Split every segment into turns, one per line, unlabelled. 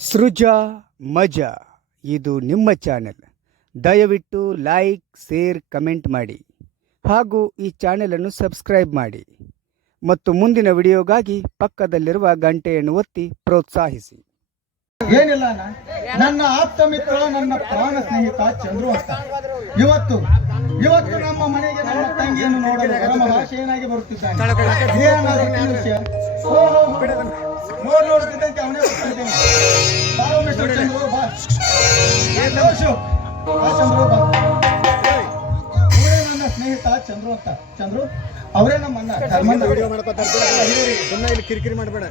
ಸೃಜಾ ಮಜಾ. ಇದು ನಿಮ್ಮ ಚಾನೆಲ್. ದಯವಿಟ್ಟು ಲೈಕ್, ಶೇರ್, ಕಮೆಂಟ್ ಮಾಡಿ. ಹಾಗೂ ಈ ಚಾನೆಲನ್ನು ಸಬ್ಸ್ಕ್ರೈಬ್ ಮಾಡಿ. ಮತ್ತು ಮುಂದಿನ ವಿಡಿಯೋಗಾಗಿ ಪಕ್ಕದಲ್ಲಿರುವ ಗಂಟೆಯನ್ನು ಒತ್ತಿ ಪ್ರೋತ್ಸಾಹಿಸಿ.
ಏನಿಲ್ಲ ನನ್ನ ಆಪ್ತ ಮಿತ್ರ ನನ್ನ ಪ್ರಾಣ ಸ್ನೇಹಿತ ಚಂದ್ರು ಅಂತ. ಇವತ್ತು ಇವತ್ತು ನಮ್ಮ ಮನೆಗೆ ನಮ್ಮ ತಂಗಿಯನ್ನು ನೋಡಲು ನಮ್ಮ ಭಾಷೆಯನಾಗಿ ಬರುತ್ತಿದ್ದಾನೆ? ನೋಡ್ ನೋಡ್ತಿದ್ದಂತೆ ಅವನೇ ಬರ್ತಾ ಇದ್ದಾನೆ. ಬಾರೋ ಮಿಸ್ಟರ್ ಚಂದ್ರು ಬಾ. ಏ, ಲೋಶು. ಬಾ ಚಂದ್ರು ಬಾ. ಇವರೇ ನನ್ನ ಸ್ನೇಹಿತ ಚಂದ್ರು ಅಂತ. ಚಂದ್ರು ಅವರೇ ನಮ್ಮ ಅಣ್ಣ ಧರ್ಮಂದ
ವಿಡಿಯೋ ಮಾಡ್ಕೊತಾ ಸುಮ್ಮನೆ ಇಲ್ಲಿ ಕಿರಿಕಿರಿ ಮಾಡಬೇಡ.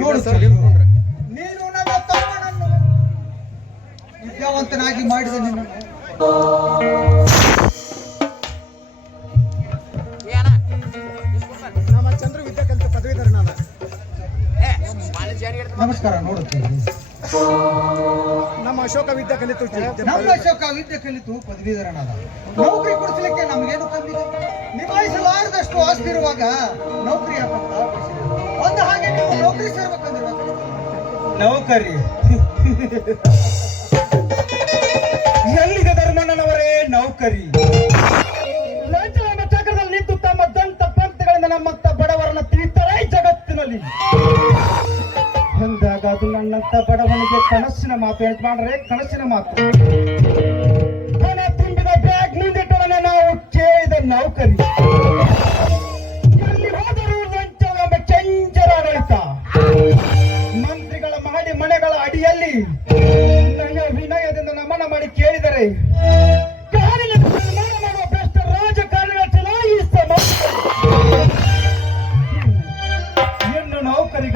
ನೋಡು
ಸರ್.
ನೀನು ನನ್ನ ತಮ್ಮನನ್ನು ವಿದ್ಯಾವಂತನಾಗಿ ಮಾಡಿದ ನಿನ್ನನ್ನು. ನಮಸ್ಕಾರ ನೋಡುತ್ತೇವೆ
ನಮ್ಮ ಅಶೋಕ ವಿದ್ಯೆ ಕಲಿತು
ನಮ್ಮ ಅಶೋಕ ವಿದ್ಯೆ ಕಲಿತು ಪದವೀಧರನಾದ ನೌಕರಿ ಕೊಡಿಸಲಿಕ್ಕೆ ನಮ್ಗೇನು ತಂದಿದೆ ನಿಭಾಯಿಸಲಾರದಷ್ಟು ಆಸ್ತಿ ಇರುವಾಗ ನೌಕರಿ ಒಂದು ಹಾಗೆ ನೀವು ನೌಕರಿ ಸೇರ್ಬೇಕಂದ್ರೆ ನೌಕರಿ. ಎಲ್ಲಿಗೆ ಧರ್ಮಣ್ಣನವರೇ ನೌಕರಿ? ನನ್ನಂತ ಬಡವನಿಗೆ ಕನಸಿನ ಮಾತು ಹೇಳ್ ಮಾಡ್ರೆ ಕನಸಿನ ಮಾತು. ಹಣ ತುಂಬಿದ ಬ್ಯಾಗ್ ಮುಂದಿಟ್ಟವನ್ನ ನಾವು ಕೇಳಿದ ನೌಕರಿ.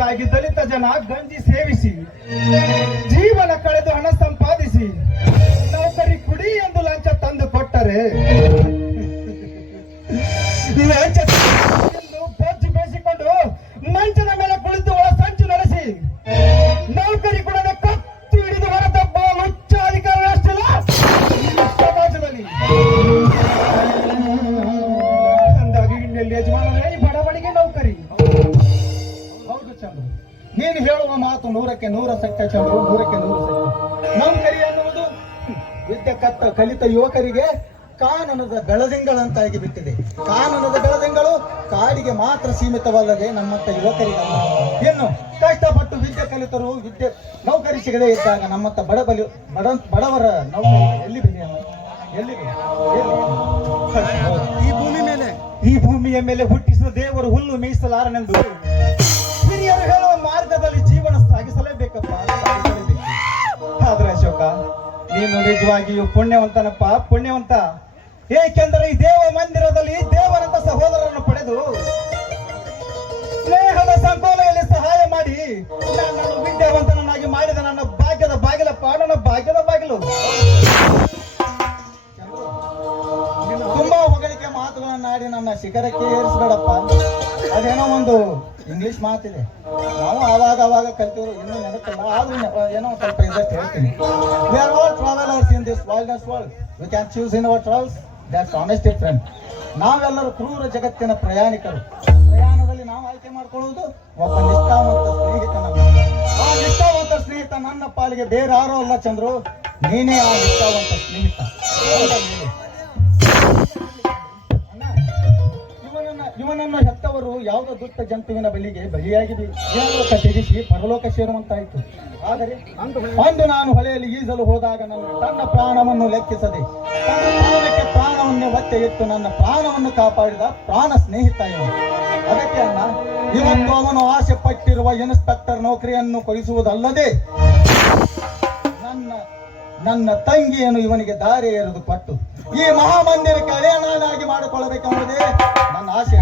ನೌಕರಿಗಾಗಿ ದಲಿತ ಜನ ಗಂಜಿ ಸೇವಿಸಿ ಜೀವನ ಕಳೆದು ಹಣ ನೂರಕ್ಕೆ ನೂರ ಸತ್ಯ ಚಂದ್ರು ನೂರಕ್ಕೆ ನೂರು ಸತ್ಯ ನೌಕರಿ ಅನ್ನುವುದು ವಿದ್ಯೆ ಕತ್ತ ಕಲಿತ ಯುವಕರಿಗೆ ಕಾನನದ ಬೆಳದಿಂಗಳಂತಾಗಿ ಬಿಟ್ಟಿದೆ. ಕಾನನದ ಬೆಳದಿಂಗಳು ಕಾಡಿಗೆ ಮಾತ್ರ ಸೀಮಿತವಲ್ಲದೆ ನಮ್ಮಂತ ಯುವಕರಿಗೆ ಇನ್ನು ಕಷ್ಟಪಟ್ಟು ವಿದ್ಯೆ ಕಲಿತರು ವಿದ್ಯೆ ನೌಕರಿ ಸಿಗದೇ ಇದ್ದಾಗ ನಮ್ಮಂತ ಬಡ ಬಲಿ ಬಡ ಬಡವರ ನೌಕರಿ ಎಲ್ಲಿ ಬೆಲೆ ಎಲ್ಲಿ.
ಈ ಭೂಮಿ ಮೇಲೆ.
ಈ ಭೂಮಿಯ ಮೇಲೆ ಹುಟ್ಟಿಸಿದ ದೇವರು ಹುಲ್ಲು ಮೀಸಲಾರನೆಂದು ಹಿರಿಯರು ಹೇಳುವ ಮಾರ್ಗದಲ್ಲಿ ಜೀವನ ಆದ್ರೆ ಅಶೋಕ, ನೀನು ನಿಜವಾಗಿಯೂ ಪುಣ್ಯವಂತನಪ್ಪ, ಪುಣ್ಯವಂತ. ಏಕೆಂದರೆ ಈ ದೇವ ಮಂದಿರದಲ್ಲಿ ದೇವರಂತ ಸಹೋದರರನ್ನು ಪಡೆದು ಸ್ನೇಹದ ಸಂಕೋಲೆಯಲ್ಲಿ ಸಹಾಯ ಮಾಡಿ ನನ್ನನ್ನು ವಿದ್ಯಾವಂತನನ್ನಾಗಿ ಮಾಡಿದ ನನ್ನ ಭಾಗ್ಯದ ಬಾಗಿಲಪ್ಪ, ನನ್ನ ಭಾಗ್ಯದ ಬಾಗಿಲು. ತುಂಬಾ ಹೊಗಳಿಕೆ ಮಾತುಗಳನ್ನಾಡಿ ನನ್ನ ಶಿಖರಕ್ಕೆ ಏರಿಸಬೇಡಪ್ಪ. ಅದೇನೋ ಒಂದು ಇಂಗ್ಲಿಷ್ ಮಾತಿದೆ ನಾವು ಆವಾಗ ಆವಾಗ ಕಲ್ತಿದ್ರು ಇನ್ನೂ ನೆನಪಿಲ್ಲ ಆದ್ರೂ ಏನೋ ಸ್ವಲ್ಪ ಇದಕ್ಕೆ ಹೇಳ್ತೀನಿ. We are all travellers in this world world we can choose in our travels that's honest friend ನಾವೆಲ್ಲರೂ ಕ್ರೂರ ಜಗತ್ತಿನ ಪ್ರಯಾಣಿಕರು. ಪ್ರಯಾಣದಲ್ಲಿ ನಾವು ಆಯ್ಕೆ ಮಾಡ್ಕೊಳ್ಳುವುದು ಒಬ್ಬ ನಿಷ್ಠಾವಂತ ಸ್ನೇಹಿತನ ಆ ನಿಷ್ಠಾವಂತ ಸ್ನೇಹಿತ ನನ್ನ ಪಾಲಿಗೆ ಬೇರೆ ಯಾರೋ ಅಲ್ಲ ಚಂದ್ರು. ನೀನೇ ಆ ನಿಷ್ಠಾವಂತ ಸ್ನೇಹಿತ. ಇವನನ್ನ ಇವನನ್ನು ಹೆತ್ತವರು ಯಾವುದೋ ದುಷ್ಟ ಜಂತುವಿನ ಬಲಿಗೆ ಬಲಿಯಾಗಿ ದೇವಲೋಕ ತ್ಯಜಿಸಿ ಪರಲೋಕ ಸೇರುವಂತಾಯಿತು. ಆದರೆ ಅಂದು ನಾನು ಹೊಳೆಯಲ್ಲಿ ಈಜಲು ಹೋದಾಗ ನನ್ನ ತನ್ನ ಪ್ರಾಣವನ್ನು ಲೆಕ್ಕಿಸದೆ, ತನ್ನ ಪ್ರಾಣಕ್ಕೆ ಪ್ರಾಣವನ್ನೇ ಒತ್ತೆ ಇಟ್ಟು ನನ್ನ ಪ್ರಾಣವನ್ನು ಕಾಪಾಡಿದ ಪ್ರಾಣ ಸ್ನೇಹಿತ ಇವನು ಅದಕ್ಕೆ ಅಣ್ಣ ಇವತ್ತು ಅವನು ಆಸೆ ಪಟ್ಟಿರುವ ಇನ್ಸ್ಪೆಕ್ಟರ್ ನೌಕರಿಯನ್ನು ಕೊಡಿಸುವುದಲ್ಲದೆ ನನ್ನ ನನ್ನ ತಂಗಿಯನ್ನು ಇವನಿಗೆ ದಾರಿ ಎರೆದು ಕೊಟ್ಟು ಈ ಮಹಾಮಂದಿರಕ್ಕೆ ಅಳೆಯನಾಗಿ ಮಾಡಿಕೊಳ್ಳಬೇಕೆಂಬುದೇ ನನ್ನ ಆಸೆ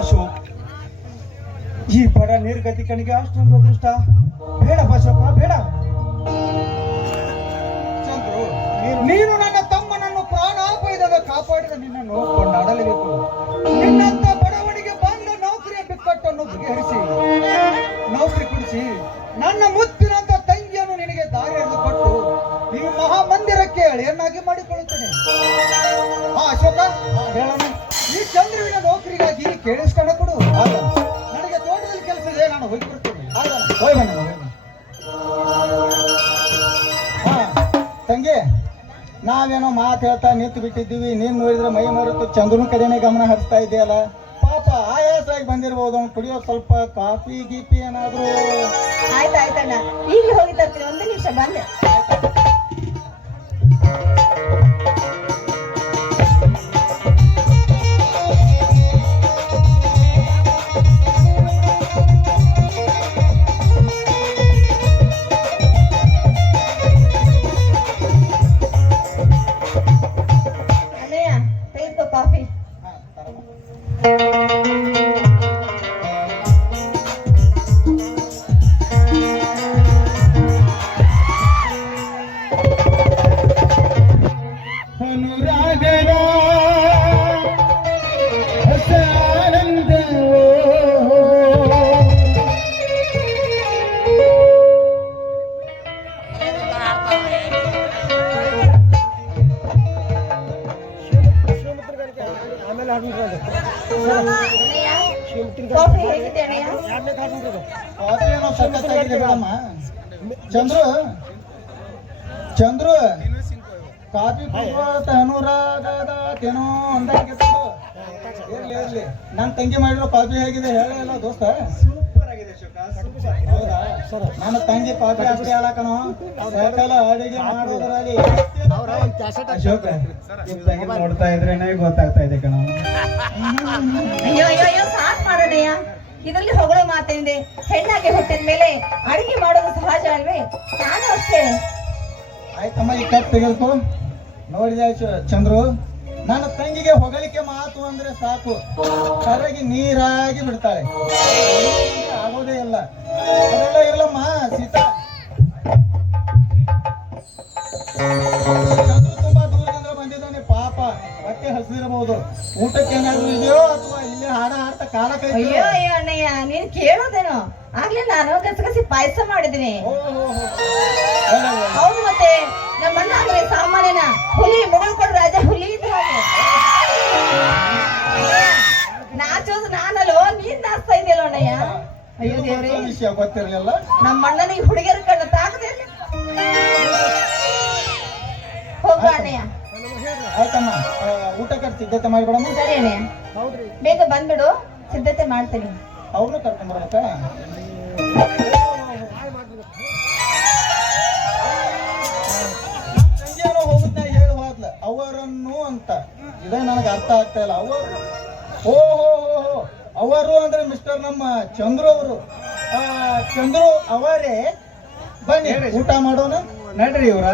ಅಶೋಕ್ ಈ ಬಡ ನಿರ್ಗತಿಕನಿಗೆ ಅಷ್ಟೊಂದು ಅದೃಷ್ಟ ಬೇಡ ಅಶೋಕ ಬೇಡ. ಚಂದ್ರು, ನೀನು ನನ್ನ ತಮ್ಮನನ್ನು ಪ್ರಾಣಾಪಾಯದಾಗ ಕಾಪಾಡಿದ ನಿನ್ನನ್ನು ಕೊಂಡಾಡಲೇಬೇಕು ನಿನ್ನಂತ ಬಡವನಿಗೆ ಬಂದ ನೌಕರಿಯ ಬಿಕ್ಕಟ್ಟನ್ನು ಬಗೆಹರಿಸಿ. ನೌಕರಿ ಕುಡಿಸಿ. ನನ್ನ ಮುತ್ತಿನಂತ ತಂಗಿಯನ್ನು ನಿನಗೆ ದಾರಿಯನ್ನು ಕೊಟ್ಟು ಈ ಮಹಾಮಂದಿರಕ್ಕೆ ಅಳಿಯನ್ನಾಗಿ ಮಾಡಿಕೊಳ್ಳುತ್ತೇನೆ. ಆ ಅಶೋಕ ಈ ಚಂದ್ರುವಿನ ಕೇಳಿಸ್ಕೊಂಡ ಕೊಡು. ನನಗೆ ನಾನು ಇದೆ, ನಾನು ಹೋಗಿ ಬನ್ನಿ ಹೋಗಿ ಬನ್ನಿ. ತಂಗಿ, ನಾವೇನೋ ಮಾತು ಹೇಳ್ತಾ ನಿಂತು ಬಿಟ್ಟಿದ್ದೀವಿ. ನೀನ್ ನೋಡಿದ್ರೆ ಮೈ ಮರೆತು ಚಂದ್ರನ ಕಡೆನೆ ಗಮನ ಹರಿಸ್ತಾ ಇದೆಯಲ್ಲ? ಪಾಪ ಆಯಾಸಾಗಿ ಬಂದಿರ್ಬೋದು, ಅವ್ನು ಕುಡಿಯೋ ಸ್ವಲ್ಪ ಕಾಫಿ ಗೀಪಿ ಏನಾದ್ರು.
ಆಯ್ತಾಯ್ತಣ್ಣ. ಈಗ ಹೋಗಿ ತರ್ತೀನಿ. ಒಂದು ನಿಮಿಷ ಬಂದೆ.
ಚಂದ್ರು ಚಂದ್ರು, ಕಾಫಿ ಅನುರಾಗದ ಏನೋ ಅಂದಾಗಿತ್ತು ಇರ್ಲಿ ಇರ್ಲಿ. ನನ್ ತಂಗಿ ಮಾಡಿರೋ ಕಾಫಿ ಹೇಗಿದೆ ಹೇಳೇ ದೋಸ್ತ. ನನ್ನ ತಂಗಿ ಪಾಪ ಅಷ್ಟೇ ಹೇಳಕಣ ಸಕಲ ಅಡಿಗೆ ಮಾಡೋದ್ರಲ್ಲಿ
ಅವ್ರ ಒಂದು ಕ್ಯಾಸೆಟ್
ಅಶೋಕ ನಿಮ್ ತಂಗಿ ನೋಡ್ತಾ ಇದ್ರೇನೆ ಗೊತ್ತಾಗ್ತಾ ಇದೆ ಕಣ.
ಅಯ್ಯೋ ಅಯ್ಯೋ ಅಯ್ಯೋ ಸಾಕ್ ಮಾಡೋಣಯ್ಯ ಇದರಲ್ಲಿ ಹೊಗಳೋ ಮಾತೇನಿದೆ ಹೆಣ್ಣಾಗಿ ಹುಟ್ಟಿದ ಮೇಲೆ ಅಡಿಗೆ ಮಾಡೋದು ಸಹಜ ಅಲ್ವೇ? ನಾನು ಅಷ್ಟೇ.
ಆಯ್ತಮ್ಮ ಈ ಕಪ್ ತೆಗೆದುಕೋ. ನೋಡಿದೆ ಚಂದ್ರು. ನನ್ನ ತಂಗಿಗೆ ಹೊಗಳಿಕೆ ಮಾತು ಅಂದ್ರೆ ಸಾಕು. ಕರಗಿ ನೀರಾಗಿ ಬಿಡ್ತಾಳೆ. ಆಗೋದೇ ಇಲ್ಲ. ಇರ್ಲಮ್ಮ ಸೀತಾ. ಚಂದ್ರು ತುಂಬಾ ದೂರದಿಂದ ಬಂದಿದ್ದಾನೆ ಪಾಪ. ಹಸಿದಿರಬಹುದು. ಊಟಕ್ಕೆ ಏನಾದ್ರು ಇದೆಯೋ ಅಥವಾ ಇಲ್ಲೇ ಹಾಡ ಹಾಡ್ತಾ ಕಾಲ ಕೈ
ಅಯ್ಯೋ ಅಯ್ಯೋ ಅಣ್ಣಯ್ಯ ನೀನ್ ಕೇಳೋದೇನೋ? ಆಗ್ಲೇ ನಾನು ಗಸಗಸಿ ಪಾಯಸ ಮಾಡಿದ್ದೀನಿ. ಹೌದು ಮತ್ತೆ ನಮ್ಮ ಅಣ್ಣ ಅಂದ್ರೆ ಸಾಮಾನ್ಯನ ಹುಲಿ ಮುಗಳ್ಕೊಂಡು ಅಯ್ಯೋ ದೇವ್ರೆ.
ವಿಷಯ ಗೊತ್ತಿರಲಿಲ್ಲ.
ನಮ್ಮ ಅಣ್ಣನಿಗೆ ಹುಡುಗಿಯರ ಕಣ್ಣ ತಾಕದೆ ಹೋಗ ಅಣ್ಣಯ್ಯ.
ಆಯ್ತಮ್ಮ ಊಟಕ್ಕೆ ಸಿದ್ಧತೆ ಮಾಡಿಬಿಡಮ್ಮ.
ಸರಿ ಅಣ್ಣಯ್ಯ. ಬೇಗ ಬಂದ್ಬಿಡು ಸಿದ್ಧತೆ ಮಾಡ್ತೀನಿ.
ಅವ್ರನ್ನೂ ಕರ್ಕೊಂಡ್ಬರ್ಬೇಕಾ ಹೋಗುತ್ತ ಹೇಳಿ ಹೋದ್ಲ. ಅವರನ್ನು ಅಂತ. ಇದೇ ನನಗೆ ಅರ್ಥ ಆಗ್ತಾ ಇಲ್ಲ. ಅವರು ಓ ಹೋ ಅವರು ಅಂದ್ರೆ ಮಿಸ್ಟರ್ ನಮ್ಮ ಚಂದ್ರು ಅವರು. ಚಂದ್ರು ಅವರೇ. ಬನ್ನಿ ಊಟ ಮಾಡೋಣ. ನಡ್ರಿ ಇವ್ರ.